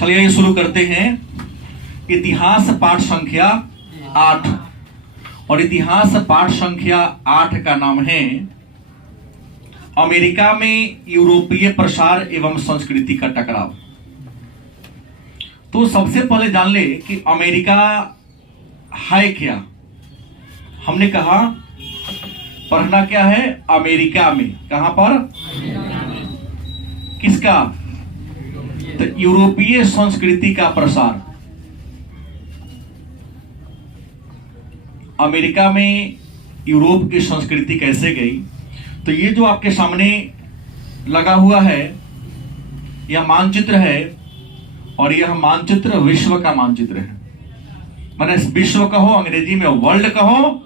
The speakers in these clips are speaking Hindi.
चलिए ये शुरू करते हैं। इतिहास पाठ संख्या 8 और इतिहास पाठ संख्या 8 का नाम है अमेरिका में यूरोपीय प्रसार एवं संस्कृति का टकराव। तो सबसे पहले जान ले कि अमेरिका है क्या। हमने कहा पढ़ना क्या है, अमेरिका में। कहां पर? किसका? तो यूरोपीय संस्कृति का प्रसार। अमेरिका में यूरोप की संस्कृति कैसे गई? तो ये जो आपके सामने लगा हुआ है यह मानचित्र है और यह मानचित्र विश्व का मानचित्र है। माने विश्व कहो, अंग्रेजी में वर्ल्ड कहो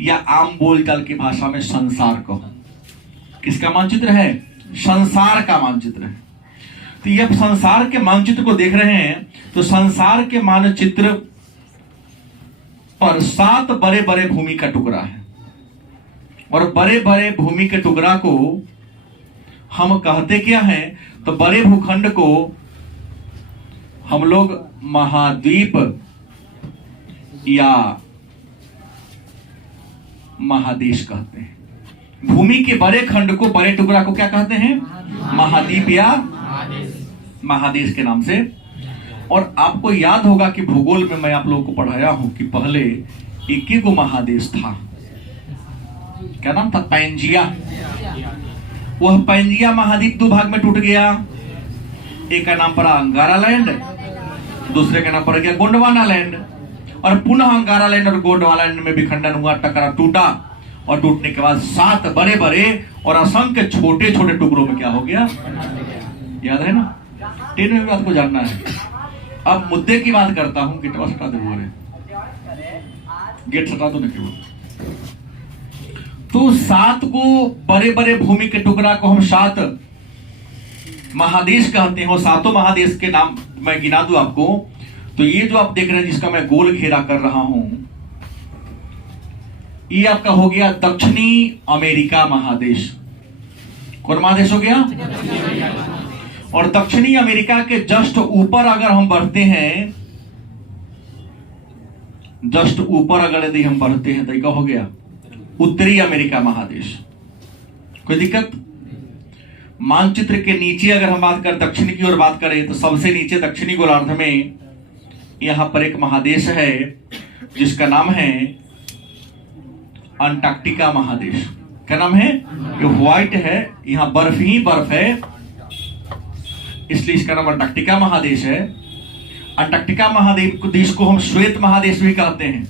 या आम बोलचाल की भाषा में संसार कहो। किसका मानचित्र है? संसार का मानचित्र है। तो ये संसार के मानचित्र को देख रहे हैं तो संसार के मानचित्र पर 7 बड़े बड़े भूमि का टुकड़ा है और बड़े बड़े भूमि के टुकड़ा को हम कहते क्या हैं? तो बड़े भूखंड को हम लोग महाद्वीप या महादेश कहते हैं। भूमि के बड़े खंड को, बड़े टुकड़ा को क्या कहते हैं? महाद्वीप या महादेश के नाम से। और आपको याद होगा कि भूगोल में मैं आप लोगों को पढ़ाया हूं कि पहले एक गो महादेश था। क्या नाम था? पैंजिया। वह पैंजिया महाद्वीप 2 भाग में टूट गया। एक का नाम पड़ा अंगारा लैंड, दूसरे का नाम पड़ गया गोंडवाना लैंड। और पुनः अंगारा लैंड और गोंडवाना लैंड में विखंडन हुआ, टकरा, टूटा और टूटने के बाद 7 बड़े बड़े और असंख्य छोटे छोटे टुकड़ों में क्या हो गया? याद है ना? 10 में बात को जानना है। अब मुद्दे की बात करता हूं। गेटवा सटा दे, गेट सटा दो नहीं। तो 7 को बड़े बड़े भूमि के टुकड़ा को हम 7 महादेश कहते हैं। वो 7 महादेश के नाम मैं गिना दूं आपको। तो ये जो आप देख रहे हैं जिसका मैं गोल घेरा कर रहा हूं, ये आपका हो गया दक्षिणी अमेरिका महादेश। कौन महादेश हो गया? और दक्षिणी अमेरिका के जस्ट ऊपर अगर हम बढ़ते हैं, जस्ट ऊपर अगर यदि हम बढ़ते हैं तो क्या हो गया? उत्तरी अमेरिका महादेश। कोई दिक्कत? मानचित्र के नीचे अगर हम बात करें, दक्षिण की ओर बात करें तो सबसे नीचे दक्षिणी गोलार्ध में यहां पर एक महादेश है जिसका नाम है अंटार्कटिका महादेश। क्या नाम है? ये व्हाइट है, यहां बर्फ ही बर्फ है, इसलिए इसका नाम अंटार्कटिका महादेश है। अंटार्कटिका महादेश को हम श्वेत महादेश भी कहते हैं।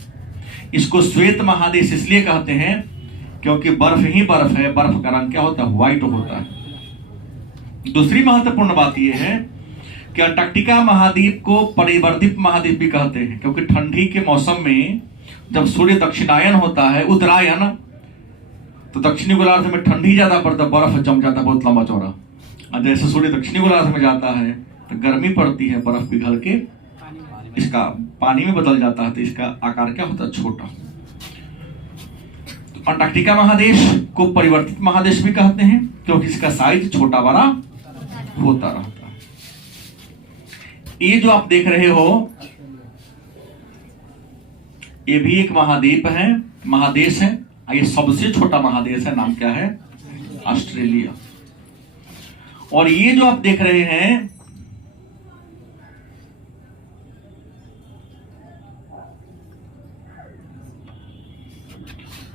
इसको श्वेत महादेश इसलिए कहते हैं क्योंकि बर्फ ही बर्फ है, बर्फ का रंग क्या होता है? व्हाइट होता है। दूसरी महत्वपूर्ण बात यह है कि अंटार्कटिका महाद्वीप को परिवर्तित महाद्वीप भी कहते हैं क्योंकि ठंडी के मौसम में जब सूर्य दक्षिणायन होता है, उत्तरायण, तो दक्षिणी गोलार्ध में ठंडी ज्यादा पड़ता है, बर्फ जम जाता है बहुत लंबा चौड़ा। और जैसे सूर्य दक्षिणी गोलार्ध में जाता है तो गर्मी पड़ती है, बर्फ पिघल के इसका पानी में बदल जाता है, तो इसका आकार क्या होता है? छोटा। तो अंटार्कटिका महादेश को परिवर्तित महादेश भी कहते हैं क्योंकि इसका साइज छोटा बड़ा होता रहता है। ये जो आप देख रहे हो ये भी एक महाद्वीप है, महादेश है। ये सबसे छोटा महादेश है, नाम क्या है? ऑस्ट्रेलिया। और ये जो आप देख रहे हैं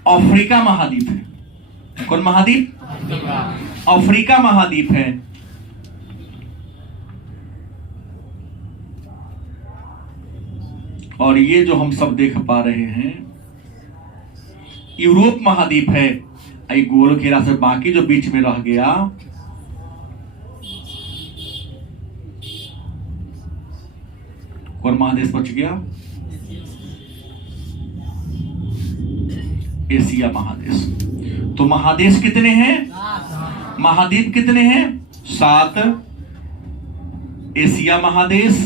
अफ्रीका महाद्वीप है। कौन महाद्वीप? अफ्रीका महाद्वीप है। और ये जो हम सब देख पा रहे हैं यूरोप महाद्वीप है। आई गोल घेरा से बाकी जो बीच में रह गया कौन महादेश बच गया? एशिया महादेश। तो महादेश कितने हैं? महाद्वीप कितने हैं? 7। एशिया महादेश,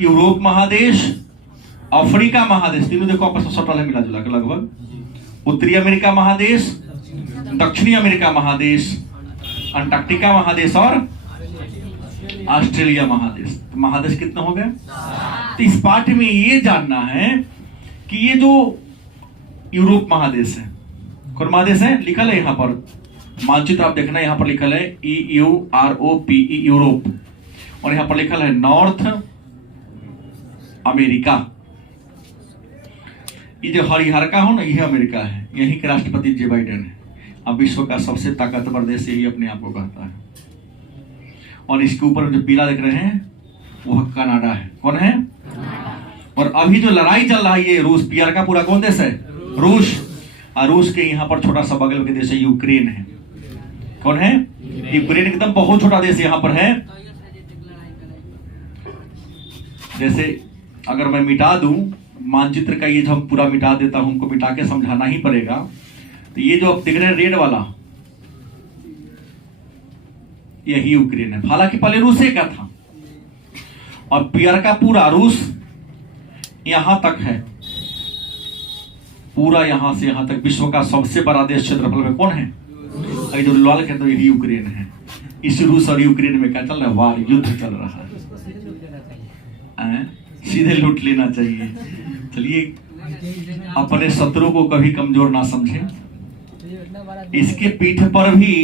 यूरोप महादेश, अफ्रीका महादेश, तीनों देखो आपस में सटल है मिला जुला के लगभग। उत्तरी अमेरिका महादेश, दक्षिणी अमेरिका महादेश, अंटार्कटिका महादेश और ऑस्ट्रेलिया महादेश। तो महादेश कितना हो गया? तो इस पाठ में ये जानना है कि ये जो यूरोप महादेश है, कौन महादेश है? लिखल है यहाँ पर मानचित्र, आप देखना यहाँ पर लिखल है EUROPE यूरोप, और यहाँ पर लिखल है नॉर्थ अमेरिका। ये जो हरिहरका हो ना, यह अमेरिका है, यहीं के राष्ट्रपति जो बाइडेन है। अब विश्व का सबसे ताकतवर देश यही अपने आप को कहता है। और इसके ऊपर जो पीला देख रहे हैं वह कनाडा है। कौन है? और अभी जो लड़ाई चल रहा है ये रूस, पीआर का पूरा कौन देश है? रूस। और रूस के यहाँ पर छोटा सा बगल के देश है यूक्रेन है। कौन है? यूक्रेन एकदम बहुत छोटा देश यहाँ पर है। जैसे अगर मैं मिटा दूं मानचित्र का, ये जो हम पूरा मिटा देता हूं, उनको मिटा के समझाना ही पड़ेगा। तो ये जो आप देख रहे हैं रेड वाला, यही यूक्रेन है। हालांकि पहले रूस का था, और पीआर का पूरा रूस यहां तक है, पूरा यहां से यहां तक विश्व का सबसे बड़ा देश क्षेत्रफल में कौन है? जो लाल के तो यही यूक्रेन है। इस रूस और यूक्रेन में क्या चल रहा है? वार, युद्ध चल रहा है। सीधे लूट लेना चाहिए। चलिए, अपने शत्रु को कभी कमजोर ना समझे। इसके पीठ पर भी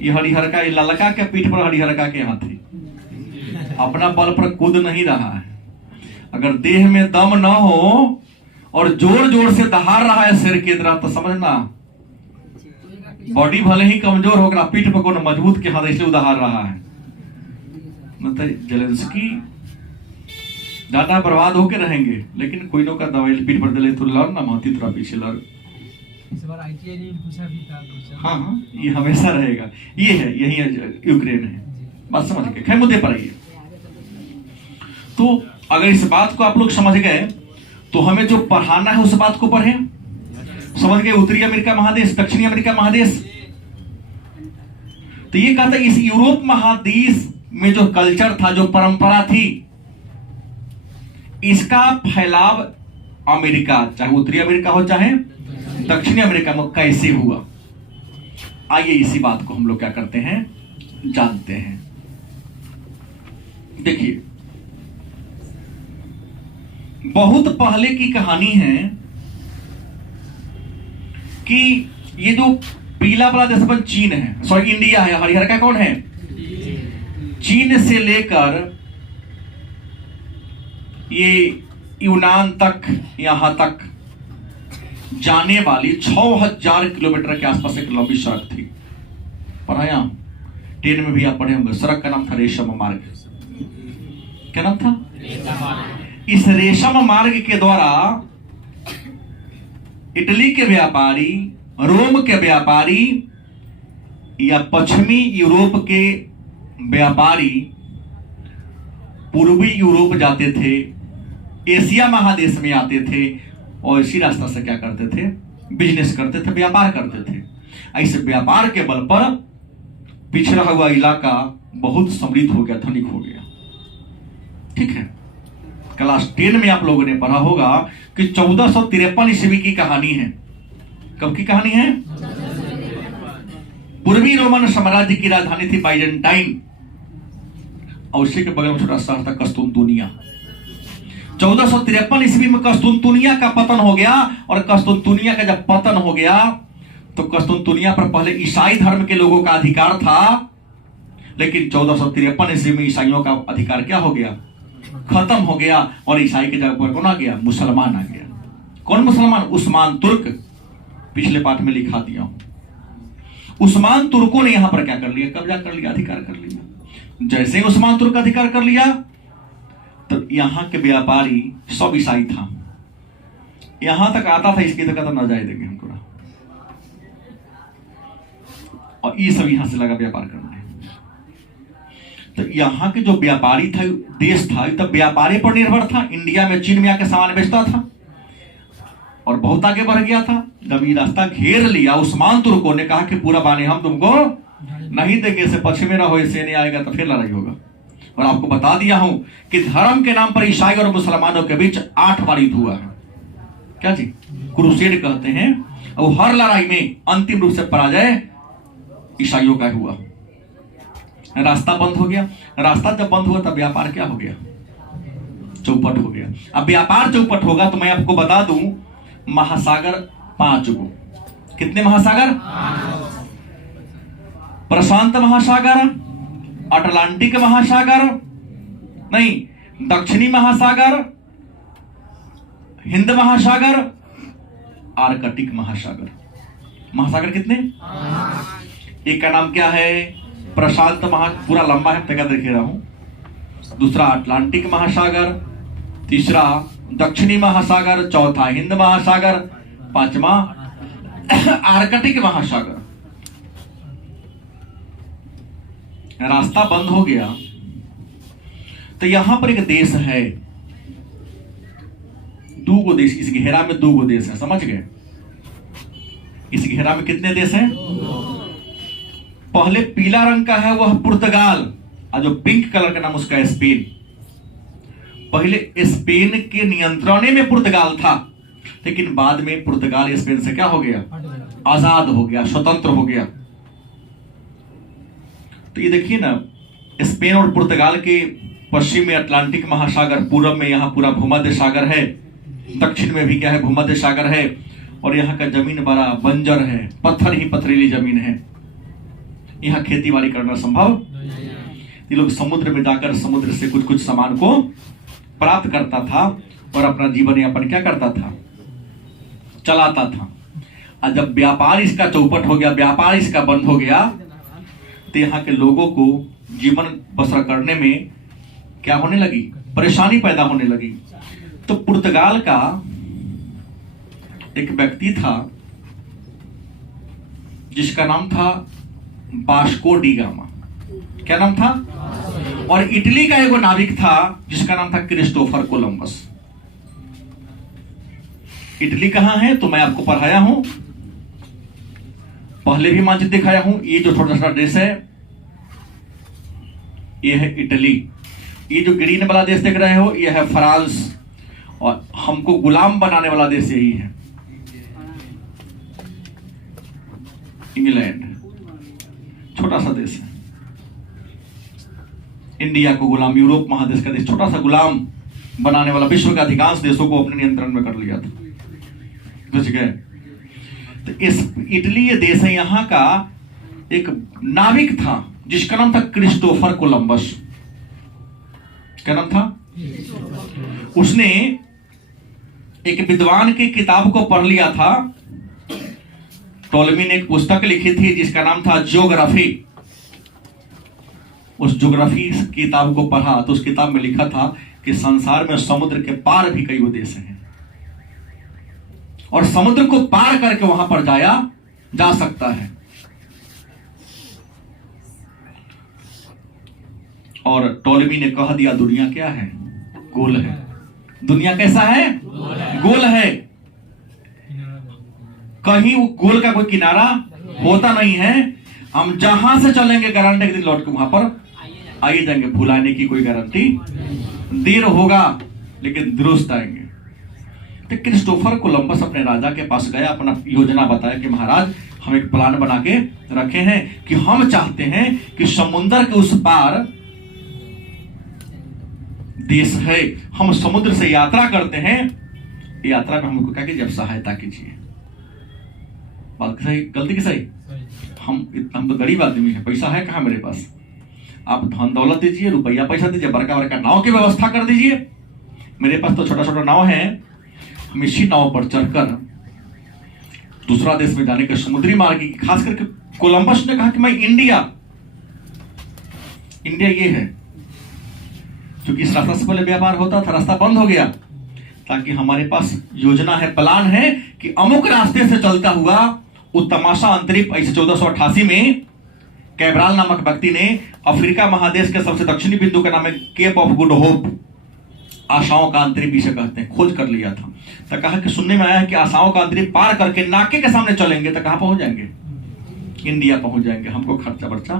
ये हरिहरका, ये ललका के पीठ पर हरिहरका के हाथी अपना बल पर कूद नहीं रहा है। अगर देह में दम न हो और जोर जोर से दहाड़ रहा है सिर की तरह, तो समझना बॉडी भले ही कमजोर होगा, पीठ पर कोई मजबूत के हाथ इसलिए दहाड़ रहा है। मतलब जेलेंस्की ज्यादा बर्बाद होके रहेंगे, लेकिन कोई लोग का दवाई पीठ पर दले तो लड़ ना महती थोड़ा पीछे लड़। हाँ, ये हमेशा रहेगा। ये है, यही यूक्रेन है। बात समझ गए? खैर मुद्दे पर आइए। तो अगर इस बात को आप लोग समझ गए तो हमें जो पढ़ाना है उस बात को पढ़ें। समझ गए? उत्तरी अमेरिका महादेश, दक्षिणी अमेरिका महादेश। तो ये कहता है इस यूरोप महादेश में जो कल्चर था, जो परंपरा थी, इसका फैलाव अमेरिका, चाहे उत्तरी अमेरिका हो चाहे दक्षिणी अमेरिका में, कैसे हुआ? आइए इसी बात को हम लोग क्या करते हैं, जानते हैं। देखिए, बहुत पहले की कहानी है कि ये जो पीला वाला देश अपन चीन है, सॉरी इंडिया है, हरिहरका कौन है? चीन से लेकर ये यूनान तक, यहां तक जाने वाली 6000 किलोमीटर के आसपास एक लंबी सड़क थी। पढ़ाया 10 में भी आप पढ़े होंगे। सड़क का नाम था रेशम मार्ग। क्या नाम था? इस रेशम मार्ग के द्वारा इटली के व्यापारी, रोम के व्यापारी या पश्चिमी यूरोप के व्यापारी पूर्वी यूरोप जाते थे, एशिया महादेश में आते थे, और इसी रास्ता से क्या करते थे? बिजनेस करते थे, व्यापार करते थे। ऐसे व्यापार के बल पर पिछड़ा हुआ इलाका बहुत समृद्ध हो गया, धनिक हो गया। ठीक है, क्लास 10 में आप लोगों ने पढ़ा होगा कि 1453 ईस्वी की कहानी है। कब की कहानी है? पूर्वी रोमन साम्राज्य की राजधानी थी बाइजेंटाइन, और उसी के बगल में छोटा शहर था कस्तुनतुनिया। 1453 ईस्वी में कस्तुनतुनिया का पतन हो गया, और कस्तुनतुनिया का जब पतन हो गया तो कस्तुनतुनिया पर पहले ईसाई धर्म के लोगों का अधिकार था, लेकिन 1453 ईस्वी में ईसाइयों का अधिकार क्या हो गया? खत्म हो गया, और ईसाई के जगह पर कौन आ गया? मुसलमान आ गया। कौन मुसलमान? उस्मान तुर्क। पिछले पाठ में लिखा दिया हूं। उस्मान तुर्कों ने यहां पर क्या कर लिया? कब्जा कर लिया, अधिकार कर लिया। जैसे ही उस्मान तुर्क अधिकार कर लिया, तो यहां के व्यापारी सब ईसाई था, यहां तक आता था, इसकी जगह तो न जाए देंगे हमको, और ये सब यहां से लगा व्यापार करने। तो यहाँ के जो व्यापारी था, देश था, तब व्यापारी पर निर्भर था। इंडिया में, चीन में आके सामान बेचता था और बहुत आगे बढ़ गया था। जब ये रास्ता घेर लिया, उस्मान तुर्कों ने कहा कि पूरा बाने हम तुमको नहीं देंगे, इसे पश्चिम में रहो, इससे नहीं आएगा तो फिर लड़ाई होगा। और आपको बता दिया हूं कि धर्म के नाम पर ईसाई और मुसलमानों के बीच 8 बार युद्ध हुआ है। क्या जी? क्रूसेड कहते हैं। और हर लड़ाई में अंतिम रूप से पराजय ईसाइयों का हुआ। रास्ता बंद हो गया। रास्ता जब बंद हुआ तब व्यापार क्या हो गया? चौपट हो गया। अब व्यापार चौपट होगा तो मैं आपको बता दूं, महासागर 5 गो। कितने महासागर? प्रशांत महासागर, अटलांटिक महासागर नहीं, दक्षिणी महासागर, हिंद महासागर, आर्कटिक महासागर। महासागर कितने? एक का नाम क्या है? प्रशांत पूरा लंबा है, मैं देख रहा हूं। दूसरा अटलांटिक महासागर, तीसरा दक्षिणी महासागर, चौथा हिंद महासागर, पांचवा आर्कटिक महासागर। रास्ता बंद हो गया तो यहां पर एक देश है, 2 गो देश, इस घेरा में 2 गो देश है, समझ गए? इस घेरा में कितने देश हैं? पहले पीला रंग का है वह पुर्तगाल, और जो पिंक कलर का नाम उसका है स्पेन। पहले स्पेन के नियंत्रण में पुर्तगाल था, लेकिन बाद में पुर्तगाल स्पेन से क्या हो गया? आजाद हो गया, स्वतंत्र हो गया। तो ये देखिए ना, स्पेन और पुर्तगाल के पश्चिम में अटलांटिक महासागर, पूर्व में यहाँ पूरा भूमध्य सागर है, दक्षिण में भी क्या है? भूमध्य सागर है। और यहाँ का जमीन बड़ा बंजर है, पत्थर ही पथरीली जमीन है, यहाँ खेती बाड़ी करना संभव। ये लोग समुद्र में जाकर समुद्र से कुछ कुछ सामान को प्राप्त करता था और अपना जीवन यापन क्या करता था? चलाता था। और जब व्यापार इसका चौपट हो गया, व्यापार इसका बंद हो गया, तो यहाँ के लोगों को जीवन बसर करने में क्या होने लगी? परेशानी पैदा होने लगी। तो पुर्तगाल का एक व्यक्ति था जिसका नाम था वास्को डी गामा। क्या नाम था? और इटली का एक नाविक था जिसका नाम था क्रिस्टोफर कोलंबस। इटली कहां है तो मैं आपको पढ़ाया हूं, पहले भी मानचित्र दिखाया हूं। ये जो छोटा सा देश है ये है इटली। ये जो ग्रीन वाला देश देख रहे हो ये है फ्रांस, और हमको गुलाम बनाने वाला देश यही है इंग्लैंड। छोटा सा देश है, इंडिया को गुलाम, यूरोप महादेश का देश, छोटा सा गुलाम बनाने वाला, विश्व के अधिकांश देशों को अपने नियंत्रण में कर लिया था। बुझ गए? तो इस इटली ये देश है, यहां का एक नाविक था जिसका नाम था क्रिस्टोफर कोलंबस। क्या नाम था? उसने एक विद्वान की किताब को पढ़ लिया था। टोलमी ने एक पुस्तक लिखी थी जिसका नाम था ज्योग्राफी। उस ज्योग्राफी किताब को पढ़ा तो उस किताब में लिखा था कि संसार में समुद्र के पार भी कई देश हैं और समुद्र को पार करके वहां पर जा सकता है। और टोलमी ने कह दिया दुनिया क्या है? गोल है। दुनिया कैसा है? गोल है। कहीं वो गोल का कोई किनारा होता नहीं है। हम जहां से चलेंगे गारंटी के दिन लौट के वहां पर आ ही जाएंगे। भुलाने की कोई गारंटी, देर होगा लेकिन दुरुस्त आएंगे। तो क्रिस्टोफर कोलंबस अपने राजा के पास गया, अपना योजना बताया कि महाराज हम एक प्लान बना के रखे हैं कि हम चाहते हैं कि समुद्र के उस पार देश है, हम समुद्र से यात्रा करते हैं, यात्रा में हमको क्या कीजिए? अब सहायता कीजिए। बात सही, गलती की सही? हम तो गरीब आदमी हैं, पैसा है कहाँ मेरे पास? आप धन दौलत दीजिए, रुपया पैसा दीजिए, बड़का बड़का नाव की व्यवस्था कर दीजिए। मेरे पास तो छोटा छोटा नाव है, हम इसी नाव पर चढ़कर दूसरा देश में जाने के समुद्री मार्ग की, खास करके कोलंबस ने कहा कि मैं इंडिया ये है, क्योंकि इस रास्ता से पहले व्यापार होता था, रास्ता बंद हो गया, ताकि हमारे पास योजना है, प्लान है कि अमुक रास्ते से चलता हुआ उत्तमाशा अंतरिक्ष। ऐसे 1488 में कैब्राल नामक व्यक्ति ने अफ्रीका महादेश के सबसे दक्षिणी बिंदु का नाम है केप ऑफ गुड होप, आशाओं का अंतरिक्ष इसे कहते हैं, खोज कर लिया था। तो कहा कि सुनने में आया है कि आशाओं का अंतरिक्ष पार करके नाके के सामने चलेंगे तो कहां पहुंच जाएंगे? इंडिया पहुंच जाएंगे। हमको खर्चा बर्चा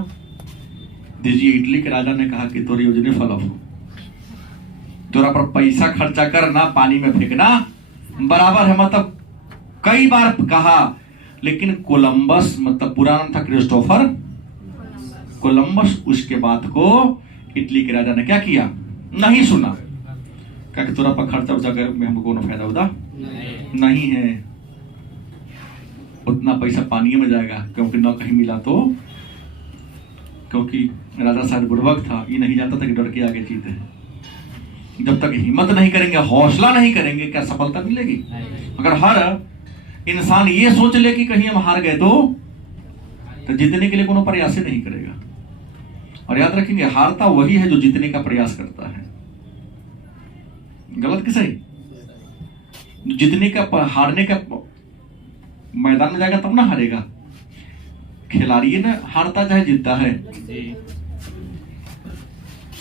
दीजिए। इटली के राजा ने कहा कि तोरी योजना फॉलो हो, तोरा पर पैसा खर्चा करना, पानी में फेंकना बराबर है। मतलब कई बार कहा, लेकिन कोलंबस, मतलब पूरा नाम था क्रिस्टोफर कोलंबस उसके बात को इटली के राजा ने क्या किया, नहीं सुना। क्या कि तोरा पर खर्चा उर्चा कर में हमको कोनो फायदा होता नहीं है, उतना पैसा पानी में जाएगा, क्योंकि न कहीं मिला तो, क्योंकि राजा शायद बुड़बक था, ये नहीं जानता था कि डर के आगे जीते हैं। जब तक हिम्मत नहीं करेंगे, हौसला नहीं करेंगे, क्या सफलता मिलेगी? अगर हर इंसान ये सोच ले कि कहीं हम हार गए तो जीतने के लिए कोनो प्रयास ही नहीं करेगा। और याद रखेंगे, हारता वही है जो जीतने का प्रयास करता है। गलत कि सही? जीतने का, हारने का मैदान में जाएगा तब ना हारेगा। खिलाड़ी ना हारता चाहे जीतता है।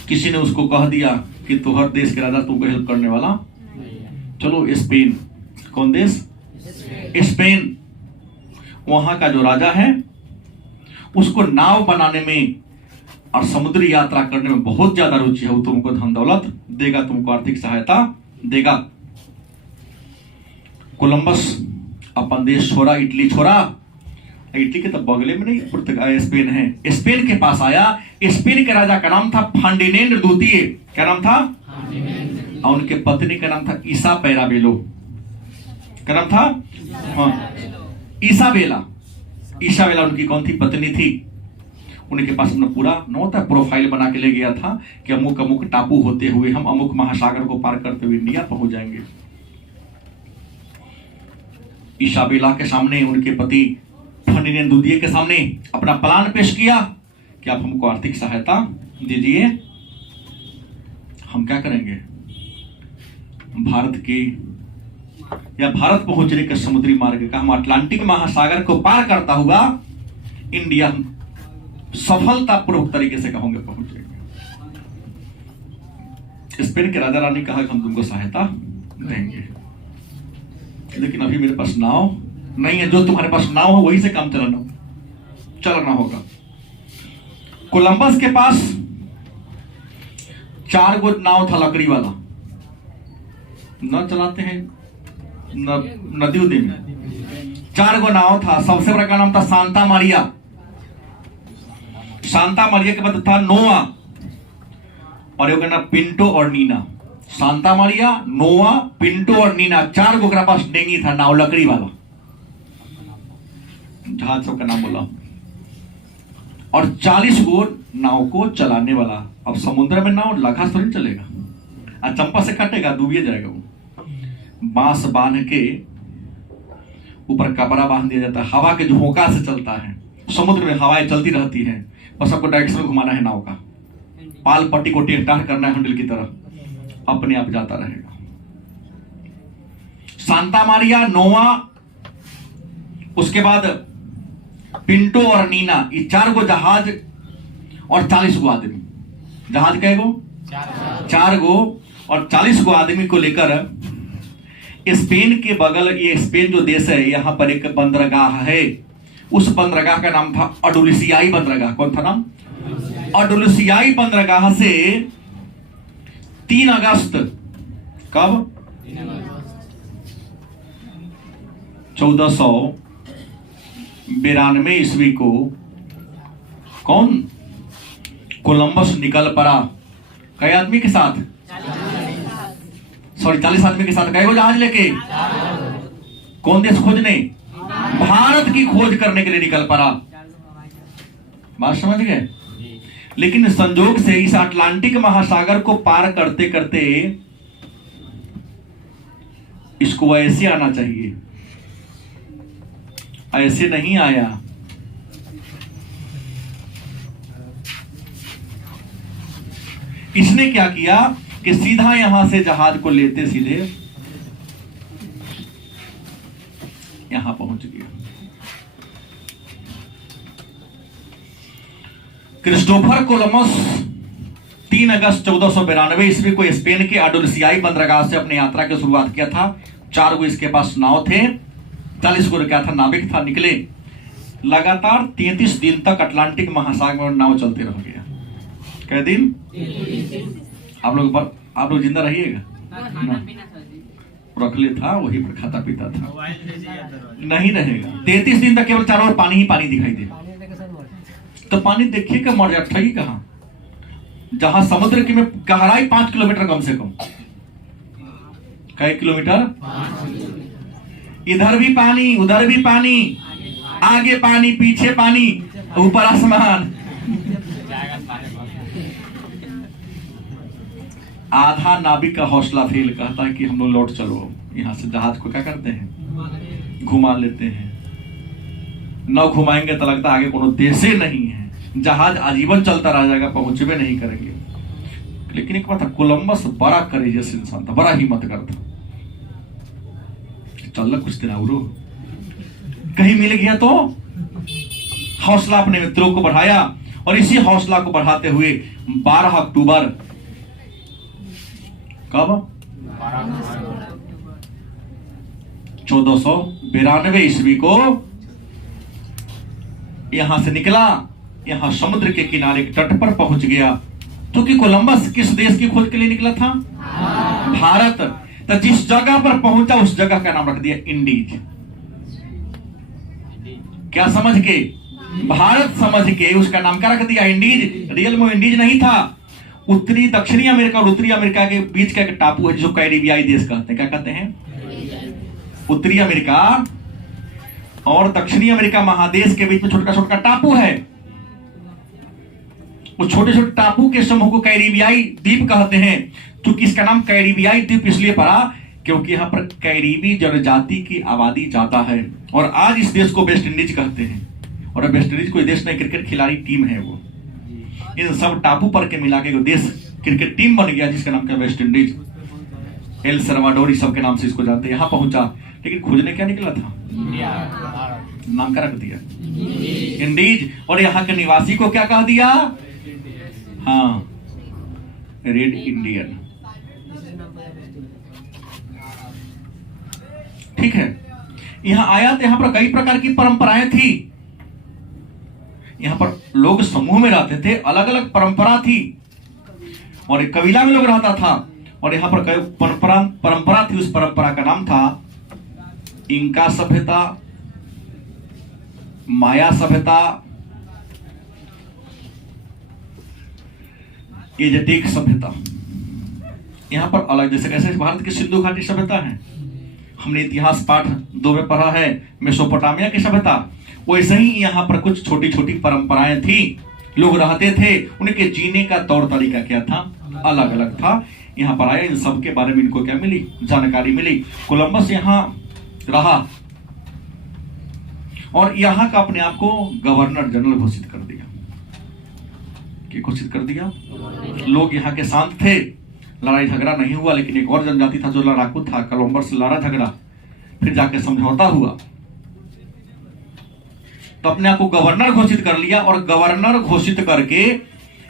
किसी ने उसको कह दिया कि तो हर देश के राजा तुमको हेल्प करने वाला, चलो स्पेन। कौन देश? स्पेन। वहां का जो राजा है उसको नाव बनाने में और समुद्री यात्रा करने में बहुत ज्यादा रुचि है। वो तुमको धन दौलत देगा, तुमको आर्थिक सहायता देगा। कोलंबस अपन देश छोड़ा, इटली छोड़ा। इटली के तो बगले में नहीं स्पेन है, स्पेन के पास आया। स्पेन के राजा का नाम था फर्डिनेंड द्वितीय। क्या नाम था? और उनके पत्नी का नाम था इसाबेला। क्या नाम था? हाँ, इसाबेला। इसाबेला उनकी कौन थी? पत्नी थी। उनके पास अपना पूरा नौता प्रोफाइल बना के ले गया था कि अमुक अमुक टापू होते हुए हम अमुक महासागर को पार करते हुए इंडिया पहुंच जाएंगे। इसाबेला के सामने, उनके पति फर्डिनेंड द्वितीय के सामने अपना प्लान पेश किया कि आप हमको आर्थिक सहायता दीजिए। हम क्या करेंगे? भारत के या भारत पहुंचने के समुद्री मार्ग का, हम अटलांटिक महासागर को पार करता हुआ इंडिया सफलतापूर्वक तरीके से कहोगे पहुंचेंगे। स्पेन के राजा रानी कहा कि हम तुमको सहायता देंगे, लेकिन अभी मेरे पास नाव नहीं है। जो तुम्हारे पास नाव हो वही से काम चलाना होगा। कोलंबस के पास 4 गो नाव था, लकड़ी वाला। न चलाते हैं नदी उदी में। 4 गो नाव था। सबसे बड़ा का नाम था सांता मारिया। सांता मारिया के बाद था नोआ, और एक नाम पिंटो और नीना। सांता मारिया, नोआ, पिंटो और नीना, 4 गो के पास डेंगी था, नाव लकड़ी वाला। जहाज सबका नाम बोला। और 40 गो नाव को चलाने वाला। अब समुद्र में नाव लगा थोड़ी चलेगा, चंपा से काटेगा, डूबिए जाएगा वो। बांस बांध के ऊपर कपड़ा बांध दिया जाता है, हवा के झोंका से चलता है। समुद्र में हवाएं चलती रहती हैं, बस आपको डायरेक्शन घुमाना है नाव का, पाल पट्टी को टेढ़ा करना है हैंडल की तरह, अपने आप जाता रहेगा। सांता मारिया, नोआ, उसके बाद पिंटो और नीना, ये 4 गो जहाज और 40 गो आदमी। जहाज कै गो? 4 गो और 40 गो आदमी को लेकर स्पेन के बगल, ये स्पेन जो देश है, यहां पर एक बंदरगाह है। उस बंदरगाह का नाम था अडुलिसियाई बंदरगाह। कौन था नाम? अडुलिसियाई बंदरगाह से 3 अगस्त, कब? 1492 ईस्वी को कौन? कोलंबस निकल पड़ा। कई आदमी के साथ? 40 आदमी के साथ। कई जहाज लेके? कौन देश खोजने? भारत की खोज करने के लिए निकल पड़ा। बात समझ गए? लेकिन संजोग से इस अटलांटिक महासागर को पार करते करते इसको ऐसे आना चाहिए, ऐसे नहीं आया। इसने क्या किया कि सीधा यहां से जहाज को लेते सीधे यहां पहुंच गया। क्रिस्टोफर कोलंबस 3 अगस्त 1492 ईस्वी को स्पेन के अडुलिसियाई बंदरगाह से अपनी यात्रा की शुरुआत किया था। 4 गो इसके पास नाव थे, 40 गो क्या था? नाविक था। निकले लगातार 33 दिन तक अटलांटिक महासागर में नाव चलते रह गया। कै दिन? आप लोग जिंदा रहिएगा? रखले था, वही पर खाता पीता था, नहीं रहेगा। 33 दिन तक केवल चारों ओर पानी ही पानी दिखाई दे। तो पानी देखिए कि मर जाए ठगी कहां, जहां समुद्र की में गहराई 5 किलोमीटर कम से कम, कई किलोमीटर, इधर भी पानी उधर भी पानी, आगे पानी पीछे पानी, ऊपर आसमान। आधा नाविक का हौसला फेल, कहता है कि हम लोग लौट चलो यहां से। जहाज को क्या करते हैं, घुमा लेते हैं। न घुमाएंगे तो लगता आगे कोनो देशे नहीं है, जहाज आजीवन चलता रह जाएगा, पहुंचबे नहीं करेंगे। लेकिन एक बात है, कोलंबस बड़ा करेजियस इंसान था, बड़ा हिम्मतगर था। चल कुछ दिन और कहीं मिल गया तो हौसला अपने मित्रों को बढ़ाया, और इसी हौसला को बढ़ाते हुए 12 अक्टूबर, कब, 1492 ईस्वी को यहां से निकला, यहां समुद्र के किनारे के तट पर पहुंच गया। क्योंकि कोलंबस किस देश की खोज के लिए निकला था, भारत। तो जिस जगह पर पहुंचा उस जगह का नाम रख दिया इंडीज। क्या समझ के, भारत समझ के उसका नाम क्या रख दिया, इंडीज। रियल में इंडीज नहीं था, उत्तरी दक्षिणी अमेरिका और उत्तरी अमेरिका के बीच का एक टापू है जो कैरिबियाई देश कहते हैं। क्या कहते हैं, उत्तरी अमेरिका और दक्षिणी अमेरिका महादेश के बीच में छोटा छोटा टापू है। वो छोटे छोटे टापू के समूह को कैरिबियाई द्वीप कहते हैं। क्योंकि इसका नाम कैरिबियाई द्वीप इसलिए पड़ा क्योंकि यहाँ पर कैरिबी जनजाति की आबादी ज्यादा है। और आज इस देश को वेस्ट इंडीज कहते हैं। और वेस्ट इंडीज कोई देश नहीं, क्रिकेट खिलाड़ी टीम है वो। इन सब टापू पर के मिला के देश क्रिकेट टीम बन गया जिसका नाम क्या, वेस्ट इंडीज। एल सल्वाडोर सबके नाम से इसको जानते हैं। यहां पहुंचा, लेकिन खोजने क्या निकला था, नाम क्या रख दिया, इंडीज। और यहाँ के निवासी को क्या कह दिया, हाँ, रेड इंडियन। ठीक है, यहां आया तो यहां पर कई प्रकार की परंपराएं थी। यहां पर लोग समूह में रहते थे, अलग अलग परंपरा थी, और एक कबीला में लोग रहता था। और यहां पर कई परंपरा थी। उस परंपरा का नाम था इंका सभ्यता, माया सभ्यता, एजेटिक सभ्यता। यहां पर अलग, जैसे कैसे भारत की सिंधु घाटी सभ्यता है, हमने इतिहास पाठ 2 में पढ़ा है, मेसोपोटामिया की सभ्यता। वैसे ही यहाँ पर कुछ छोटी छोटी परंपराएं थी, लोग रहते थे, उनके जीने का तौर तरीका क्या था, अलग अलग था। यहाँ पर आए, इन सब के बारे में इनको क्या मिली, जानकारी मिली। कोलंबस यहाँ रहा और यहाँ का अपने आप को गवर्नर जनरल घोषित कर दिया। क्या घोषित कर दिया, लोग यहाँ के शांत थे, लड़ाई झगड़ा नहीं हुआ। लेकिन एक और जनजाति था जो लड़ाकू था, कोलंबस से लड़ा झगड़ा, फिर जाके समझौता हुआ, तो अपने आप को गवर्नर घोषित कर लिया। और गवर्नर घोषित करके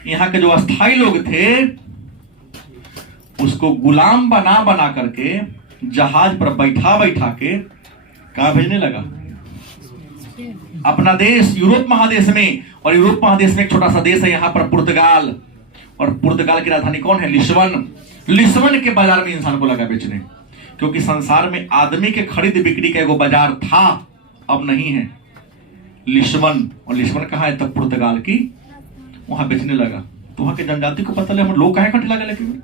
यहाँ के जो अस्थायी लोग थे उसको गुलाम बना बना करके जहाज पर बैठा बैठा के कहां भेजने लगा, अपना देश यूरोप महादेश में। और यूरोप महादेश में एक छोटा सा देश है यहाँ पर पुर्तगाल, और पुर्तगाल की राजधानी कौन है, लिस्बन। लिस्बन के बाजार में इंसान को लगा बेचने, क्योंकि संसार में आदमी के खरीद बिक्री का एक बाजार था, अब नहीं है, लिस्बन। और लिस्बन कहाँ है, तब पुर्तगाल की, वहां बेचने लगा। तो वहां के जनजाति को पता लगा, लोग कहाँ घटने लगे, लेकिन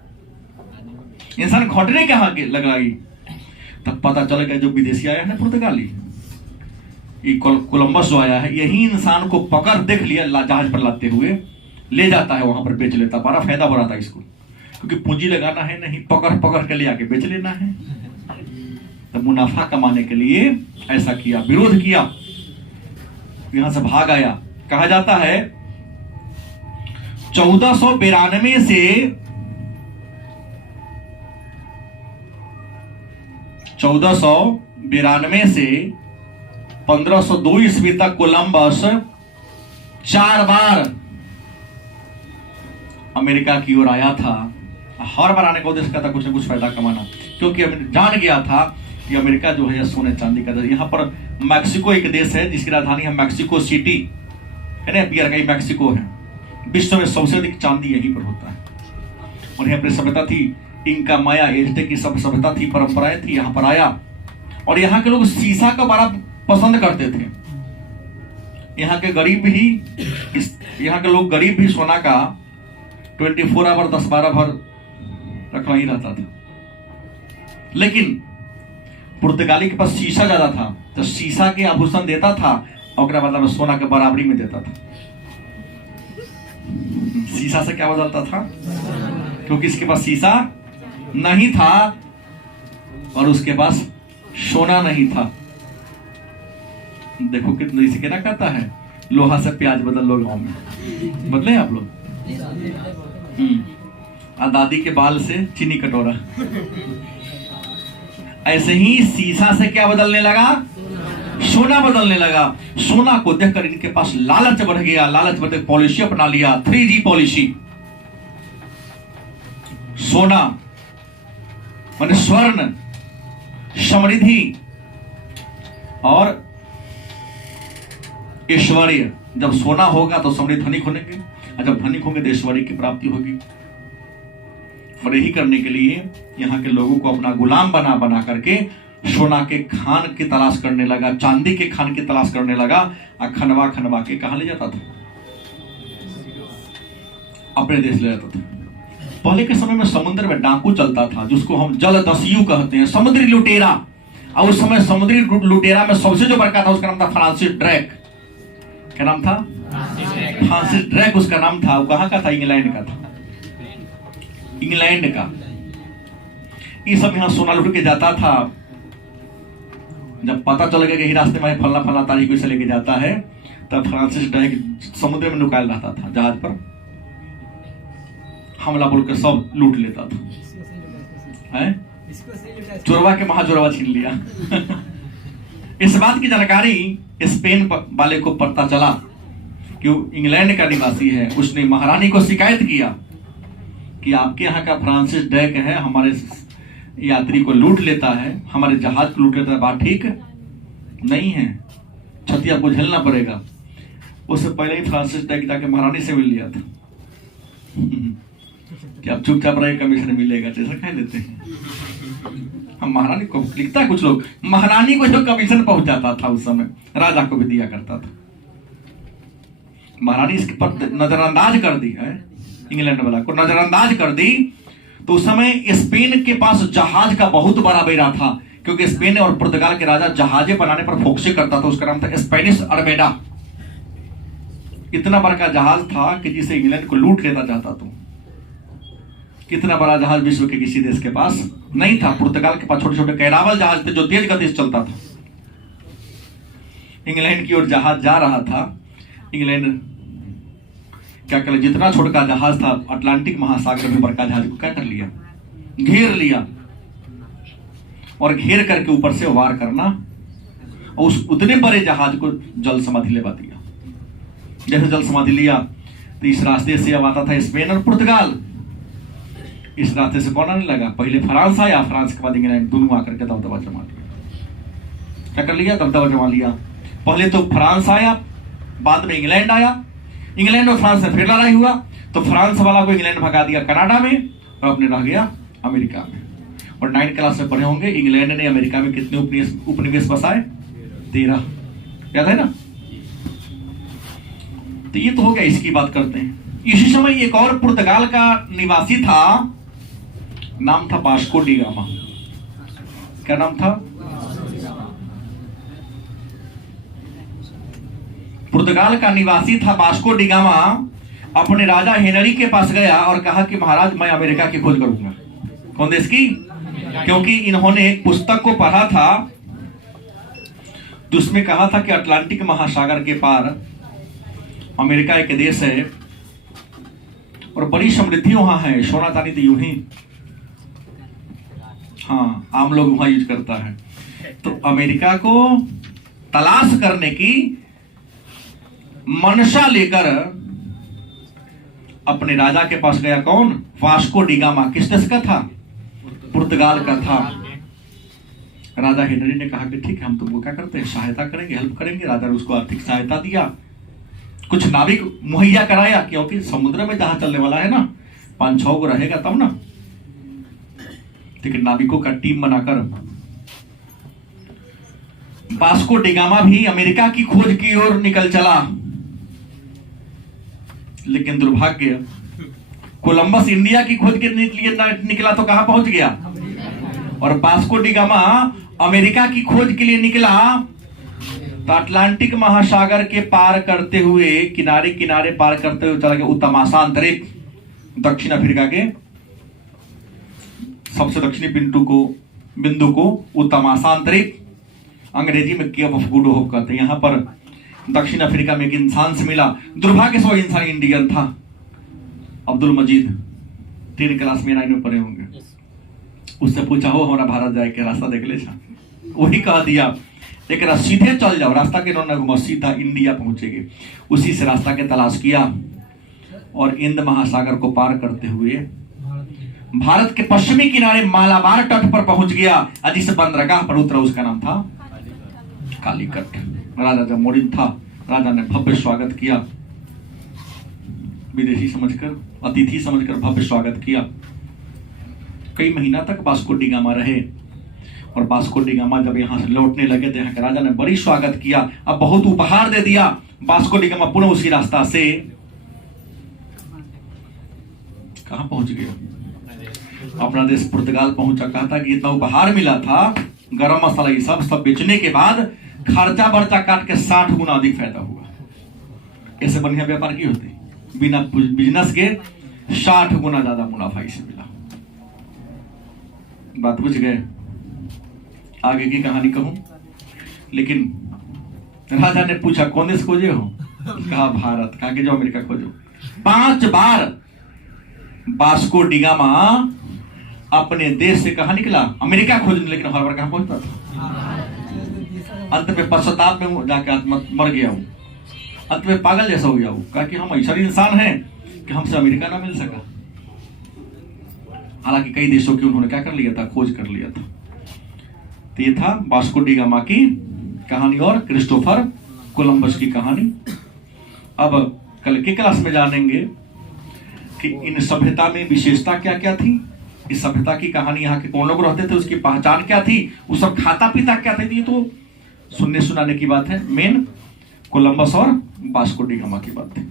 इंसान घटने कहाँ लगाई। तब पता चलेगा जो विदेशी आया है ना, पुर्तगाली, कोलंबस जो आया है, यही इंसान को पकड़ देख लिया, जहाज पर लाते हुए ले जाता है, वहां पर बेच लेता। बड़ा फायदा हो रहा था इसको, क्योंकि पूंजी लगाना है नहीं, पकड़ पकड़ के ले आके बेच लेना है। तो मुनाफा कमाने के लिए ऐसा किया, विरोध किया, यहां से भाग आया। कहा जाता है 1492 से 1492 से 1502 ईस्वी तक कोलंबस 4 बार अमेरिका की ओर आया था। हर बार आने का उद्देश्य था कुछ न कुछ फायदा कमाना, क्योंकि जान गया था कि अमेरिका जो है सोने चांदी का। यहाँ पर मैक्सिको एक देश है जिसकी राजधानी है मैक्सिको सिटी, है ना, पियर का मैक्सिको है। विश्व में सबसे अधिक चांदी यहीं पर होता है। और यहाँ पर सभ्यता थी, इंका, माया, एज़टेक की सब सभ्यता थी, परंपराएं थी। यहाँ पर आया और यहाँ के लोग शीशा का बड़ा पसंद करते थे। यहाँ के गरीब ही इस यहाँ के लोग गरीब भी सोना का 24 आवर 10-12 भर रखना ही रहता था। लेकिन पुर्तगाली के पास शीशा ज्यादा था, तो शीशा के आभूषण देता था और बदला में सोना के बराबरी में देता था। शीशा से क्या बदलता था? क्योंकि इसके पास शीशा नहीं था और उसके पास सोना नहीं था। देखो कितना इसे क्या कहता है, लोहा से प्याज बदल लो गांव में, बदले आप लोग। दादी के बाल से चीनी कटोरा। ऐसे ही शीशा से क्या बदलने लगा? सोना बदलने लगा। सोना को देखकर इनके पास लालच बढ़ गया। लालच बढ़ पॉलिसी अपना लिया, 3G पॉलिसी। सोना माने स्वर्ण, समृद्धि और ऐश्वर्य। जब सोना होगा तो समृद्ध धनिक होंगे, और जब धनिक होंगे तो ऐश्वर्य की प्राप्ति होगी। और यही करने के लिए यहाँ के लोगों को अपना गुलाम बना बना करके सोना के खान की तलाश करने लगा, चांदी के खान की तलाश करने लगा, और खनवा खनवा के कहां ले जाता था? अपने देश ले जाता था। पहले के समय में समुद्र में डाकू चलता था, जिसको हम जलदस्यु कहते हैं, समुद्री लुटेरा। और उस समय समुद्री लुटेरा में सबसे जो बड़का था उसका नाम था फ्रांसिस ड्रेक। क्या नाम था? फ्रांसिस ड्रेक उसका नाम था। वो कहां का था? इंग्लैंड का था, इंग्लैंड का। ये सब यहाँ सोना लूट के जाता था। जब पता चल गया कि रास्ते में फलना फलना तारीख को लेके जाता है, तब फ्रांसिस ड्रेक समुद्र में नुकायल रहता था, जहाज पर हमला बोल के सब लूट लेता था। है चोरवा के महाचोरवा छीन लिया। इस बात की जानकारी स्पेन वाले को पता चला कि वो इंग्लैंड का निवासी है। उसने महारानी को शिकायत किया कि आपके यहाँ का फ्रांसिस ड्रेक है, हमारे यात्री को लूट लेता है, हमारे जहाज को लूट लेता है। बात ठीक नहीं है, क्षति आपको झेलना पड़ेगा। उससे पहले ही फ्रांसिस ड्रेक जाके महारानी से मिल लिया था कि आप चुपचाप रहे, कमीशन मिलेगा, जैसा कह लेते हैं हम। महारानी को लिखता है कुछ लोग, महारानी को जो कमीशन पहुंच जाता था उस समय राजा को भी दिया करता था। महारानी इसके पर नजरअंदाज कर दी है, इंग्लैंड वाला को नजरअंदाज कर दी। तो उस समय स्पेन के पास जहाज का बहुत बड़ा बेड़ा था, क्योंकि स्पेन और पुर्तगाल के राजा जहाजें बनाने पर फोकस करता था। उसका नाम था स्पेनिश अरमेडा। इतना बड़ा जहाज था कि जिसे इंग्लैंड को लूट लेना चाहता था। कितना बड़ा जहाज विश्व के किसी देश के पास नहीं था। पुर्तगाल के पास छोटे छोटे कैरावल जहाज थे जो तेज गति से चलता था। इंग्लैंड की ओर जहाज जा रहा था। इंग्लैंड क्या कर, जितना छोटा जहाज था अटलांटिक महासागर में बड़का जहाज को क्या कर लिया, घेर लिया। और घेर करके ऊपर से वार करना और उस उतने बड़े जहाज को जल समाधि लेवा दिया। जैसे जल समाधि लिया तो इस रास्ते से अब आता था स्पेन और पुर्तगाल। इस रास्ते से कौन आने लगा? पहले फ्रांस आया, फ्रांस के बाद इंग्लैंड, दोनों आकर के दबदबा जमा लिया। क्या कर लिया? दबदबा जमा लिया। पहले तो फ्रांस आया, बाद में इंग्लैंड आया। इंग्लैंड और फ्रांस में फिर लड़ाई हुआ, तो फ्रांस वाला को इंग्लैंड भगा दिया कनाडा में और अपने रह गया अमेरिका में। और 9th क्लास में पढ़े होंगे, इंग्लैंड ने अमेरिका में कितने उपनिवेश बसाए? 13। याद है ना? तो ये तो हो गया, इसकी बात करते हैं। इसी समय एक और पुर्तगाल का निवासी था, नाम था वास्को डी गामा। क्या नाम था? पुर्तगाल का निवासी था वास्को डी गामा। अपने राजा हेनरी के पास गया और कहा कि महाराज मैं अमेरिका की खोज करूंगा। कौन देश की? क्योंकि इन्होंने एक पुस्तक को पढ़ा था जिसमें कहा था कि अटलांटिक महासागर के पार अमेरिका एक देश है और बड़ी समृद्धि वहां है। सोना चांदी तो यूं ही, हाँ, आम लोग वहां यूज करता है। तो अमेरिका को तलाश करने की मनसा लेकर अपने राजा के पास गया। कौन? Vasco D gamma. किस देश का था? पुर्तगाल का था। राजा हेनरी ने कहा कि ठीक है, हम तुमको क्या करते हैं, सहायता करेंगे, हेल्प करेंगे। राजा ने उसको आर्थिक सहायता दिया, कुछ नाविक मुहैया कराया, क्योंकि समुद्र में जहां चलने वाला है ना, 5-6 को रहेगा तब ना। ठीक है, नाविकों का टीम बनाकर वास्को डी गामा भी अमेरिका की खोज की ओर निकल चला। लेकिन दुर्भाग्य, कोलंबस इंडिया की खोज के लिए निकला तो कहां पहुंच गया, और वास्को डी गामा अमेरिका की खोज के लिए निकला तो अटलांटिक महासागर के पार करते हुए, किनारे किनारे पार करते हुए चला गया उत्तमाशांतरिक, दक्षिण अफ्रीका के सबसे दक्षिणी बिंदु को उत्तमाशांतरिक, अंग्रेजी में केप ऑफ गुड होप कहते हैं। यहां पर दक्षिण अफ्रीका में एक इंसान से मिला, दुर्भाग्य से वो इंसान इंडियन था, अब्दुल मजीद, 3 क्लास में 9 में पढ़े होंगे। उससे पूछा, हो हमारा भारत जाए के रास्ता देख ले छा? वही कह दिया, एक सीधे चल जाओ, रास्ता के नौ घुमा, सीधा इंडिया पहुंचेगे। उसी से रास्ता के तलाश किया और हिंद महासागर को पार करते हुए भारत के पश्चिमी किनारे मालाबार तट पर पहुंच गया, जिस बंदरगाह पर उतरा उसका नाम था कालीकट। राजा जब मोरिन था, राजा ने भव्य स्वागत किया, विदेशी समझकर, अतिथि समझकर भव्य स्वागत किया। कई महीना तक वास्को डी गामा रहे, और वास्को डी गामा जब यहां से लौटने लगे तो यहाँ के राजा ने बड़ी स्वागत किया, अब बहुत उपहार दे दिया। वास्को डी गामा पुनः उसी रास्ता से कहां पहुंच गया, अपना देश पुर्तगाल पहुंचा। कहता कि इतना उपहार मिला था, गरम मसाला ये सब बेचने के बाद खर्चा बर्चा काट के 60 गुना अधिक फायदा हुआ। ऐसे बढ़िया व्यापार की होती, बिना बिजनेस के 60 गुना ज्यादा मुनाफा इसे मिला। बात बुझ गए? आगे की कहानी कहूं, लेकिन राजा ने पूछा कौन देश खोजे हो? कहा भारत। कहा कि जो अमेरिका खोजो। 5 बार वास्को डी गामा अपने देश से कहा निकला, अमेरिका खोजने, लेकिन हर बार कहां पहुंचता था? अंत में पश्चाताप में जाकर मर गया हूं, अंत में पागल जैसा हो गया हूं। कहा कि हम ऐसा इंसान हैं कि हमसे अमेरिका ना मिल सका। हालांकि कई देशों की उन्होंने क्या कर लिया था, खोज कर लिया था। तो ये था वास्को डी गामा की कहानी और क्रिस्टोफर कोलंबस की कहानी। अब कल के क्लास में जानेंगे कि इन सभ्यता में विशेषता क्या क्या थी, इस सभ्यता की कहानी, यहाँ के कौन लोग रहते थे, उसकी पहचान क्या थी, वो सब खाता पीता क्या थे। ये तो सुनने सुनाने की बात है, मेन कोलंबस और वास्को डी गामा की बात थी।